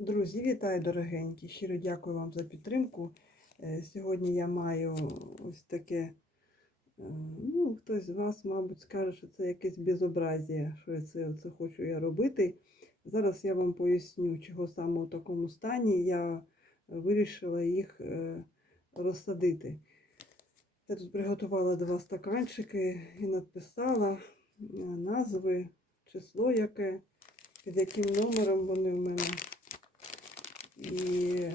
Друзі, вітаю дорогенькі! Щиро дякую вам за підтримку. Е, Сьогодні я маю ось таке. е, Ну, хтось з вас, мабуть, скаже, що це якесь безобразія, що я це, це хочу я робити. Зараз я вам поясню, чого саме у такому стані я вирішила їх е, розсадити. Я тут приготувала два стаканчики і написала е, назви, число яке, під яким номером вони в мене. І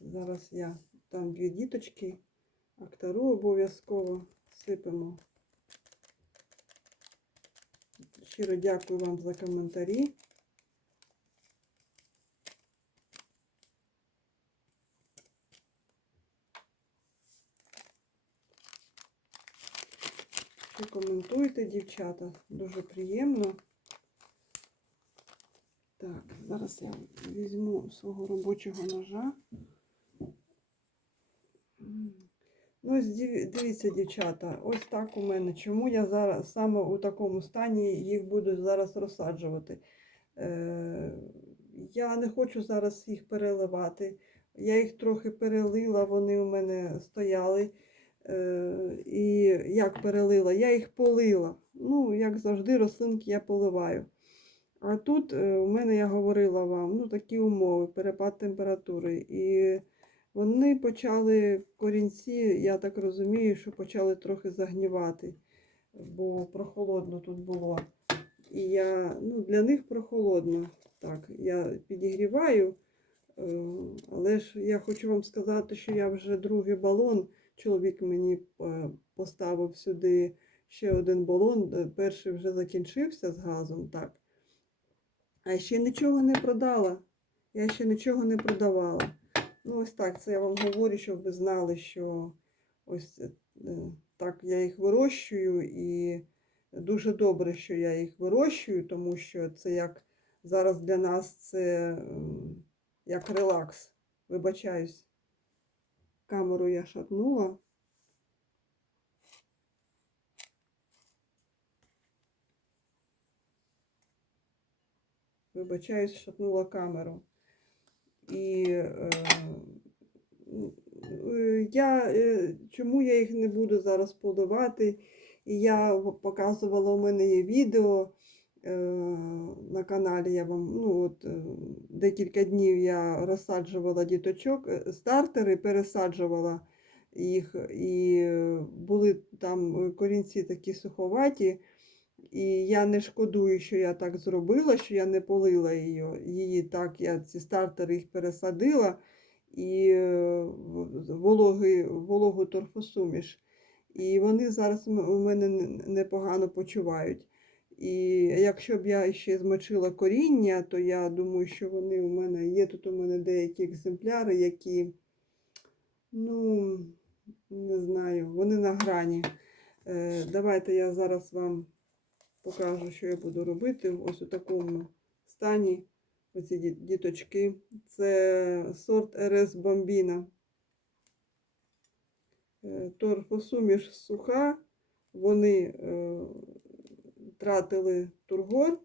зараз я там дві діточки, актору обов'язково сипемо. Щиро дякую вам за коментарі. Що коментуєте, дівчата? Дуже приємно. Так, зараз я візьму свого робочого ножа. Ну, дивіться, дівчата, ось так у мене. Чому я зараз саме у такому стані їх буду зараз розсаджувати? Е, я не хочу зараз їх переливати. Я їх трохи перелила, вони у мене стояли. Е, і як перелила? Я їх полила. Ну, як завжди, рослинки я поливаю. А тут е, у мене, я говорила вам, ну такі умови, перепад температури. І вони почали корінці, я так розумію, що почали трохи загнівати, бо прохолодно тут було. І я, ну, для них прохолодно. Так, я підігріваю, е, але ж я хочу вам сказати, що я вже другий балон. Чоловік мені е, поставив сюди ще один балон. е, Перший вже закінчився з газом, так. А ще нічого не продала. Я ще нічого не продавала. Ну, ось так, це я вам говорю, щоб ви знали, що ось е, так я їх вирощую, і дуже добре, що я їх вирощую, тому що це як зараз для нас це як релакс. Вибачаюсь, камеру я шатнула. Вибачаюсь, шатнула камеру. І е, е, я, е, чому я їх не буду зараз поливати? І я показувала, у мене є відео е, на каналі. Я вам ну, от, е, декілька днів я розсаджувала діточок, е, стартери пересаджувала їх, і е, були там корінці такі суховаті. І я не шкодую, що я так зробила, що я не полила її. Її так, я ці стартери їх пересадила і е, в- вологий, вологу торфосуміш. І вони зараз у мене непогано почувають. І якщо б я ще змочила коріння, то я думаю, що вони у мене є тут у мене деякі екземпляри, які, ну, не знаю, вони на грані. Е, Давайте я зараз вам покажу, що я буду робити. Ось у такому стані. Оці діточки. Це сорт РС Бомбіна. Е, Торфосуміш суха. Вони е, тратили тургор,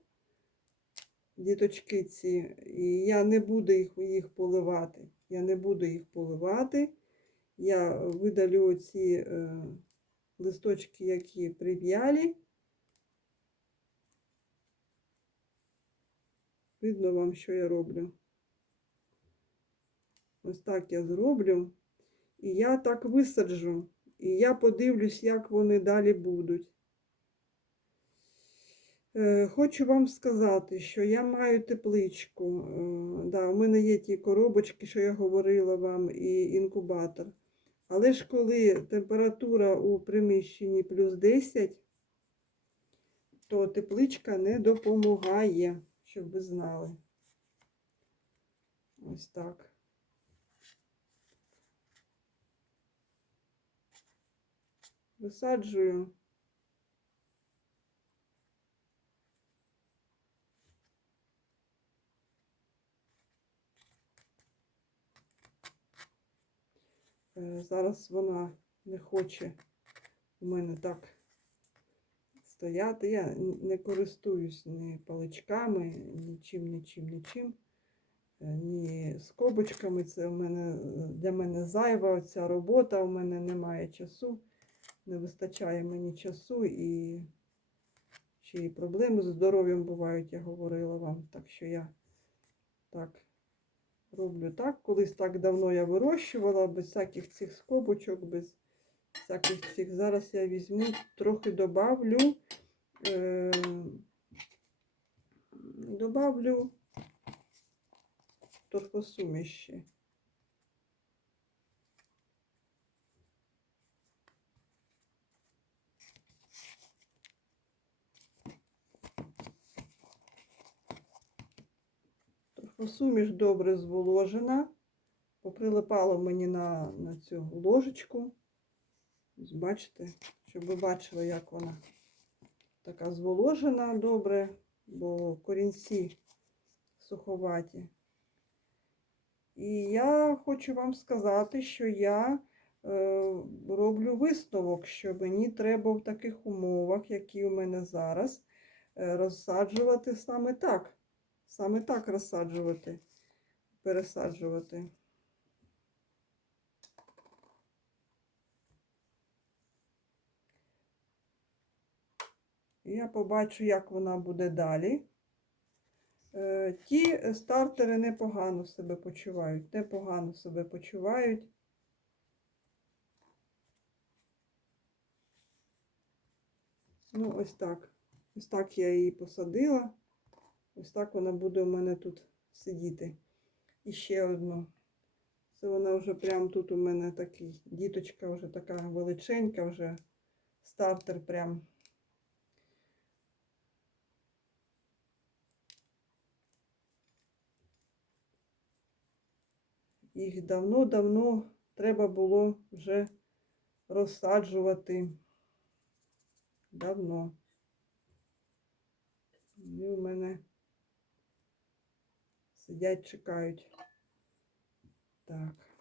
діточки ці, і я не буду їх, їх поливати. Я не буду їх поливати. Я видалю ці е, листочки, які прив'ялі. Видно вам, що я роблю. Ось так я зроблю. І я так висаджу. І я подивлюсь, як вони далі будуть. Е, Хочу вам сказати, що я маю тепличку. Е, Да, у мене є ті коробочки, що я говорила вам, і інкубатор. Але ж коли температура у приміщенні плюс 10, то тепличка не допомагає, щоб ви знали. Ось так. Висаджую. Е, Зараз вона не хоче у мене так стояти. Я не користуюсь ні паличками, нічим, нічим, нічим. е, ні скобочками. Це в мене, е, для мене зайва ця робота, у мене немає часу, не вистачає мені часу і ще й проблеми з здоров'ям бувають, я говорила вам. Так що я так роблю так. Колись так давно я вирощувала, без всяких цих скобочок, без всяких цих. Зараз я візьму, трохи добавлю. Е, добавлю торфосуміші. Торфосуміш добре зволожена. Поприлипало мені на, на цю ложечку. Ось бачите, щоб ви бачили, як вона така зволожена добре, бо корінці суховаті. І я хочу вам сказати, що я е, роблю висновок, що мені треба в таких умовах, які у мене зараз, е, розсаджувати саме так. Саме так розсаджувати, пересаджувати. Я побачу, як вона буде далі. Е, Ті стартери непогано себе почувають, непогано себе почувають. Ну, ось так. Ось так я її посадила. Ось так вона буде у мене тут сидіти. І ще одну. Це вона вже прям тут у мене такий, діточка вже така величенька, вже стартер прям. Їх давно-давно треба було вже розсаджувати. Давно. Вони у мене сидять, чекають. Так.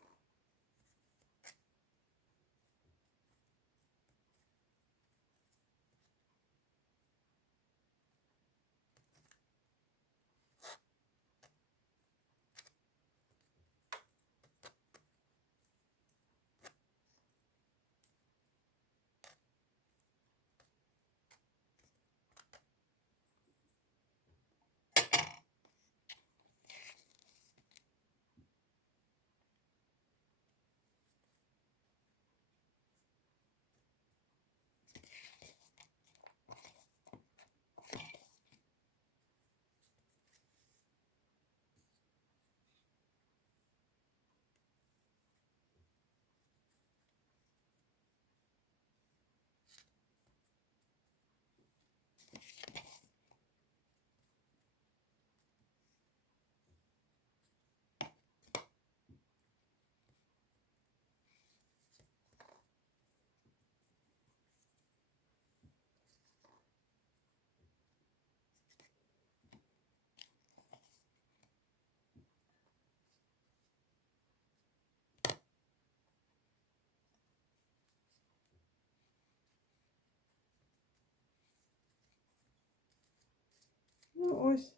Ну, ось,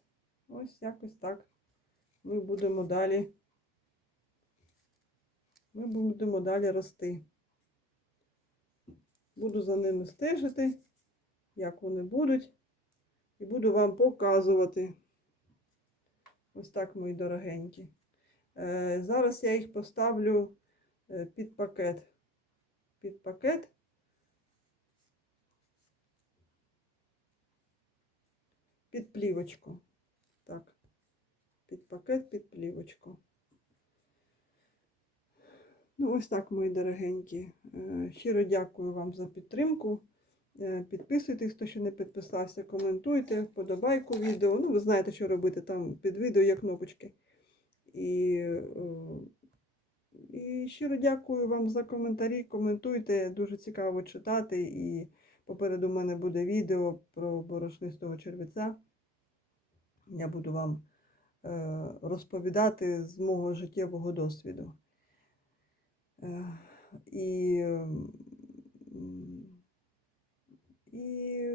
ось якось так. Ми будемо далі. Ми будемо далі рости. Буду за ними стежити, як вони будуть, і буду вам показувати. Ось так, мої дорогенькі. Е, зараз я їх поставлю е, під пакет. Під пакет. Під плівочку. Так, під пакет, під плівочку. Ну, ось так, мої дорогенькі. Е, Щиро дякую вам за підтримку. Е, Підписуйтесь, хто ще не підписався, коментуйте, вподобайку відео. Ну, ви знаєте, що робити. Там під відео є кнопочки. І, і щиро дякую вам за коментарі. Коментуйте, дуже цікаво читати. І попереду в мене буде відео про борошнистого червеця. Я буду вам е, розповідати з мого життєвого досвіду. Е, І, і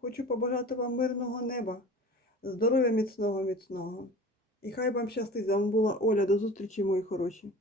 хочу побажати вам мирного неба, здоров'я міцного, міцного. І хай вам щастить. З вами була Оля. До зустрічі, мої хороші.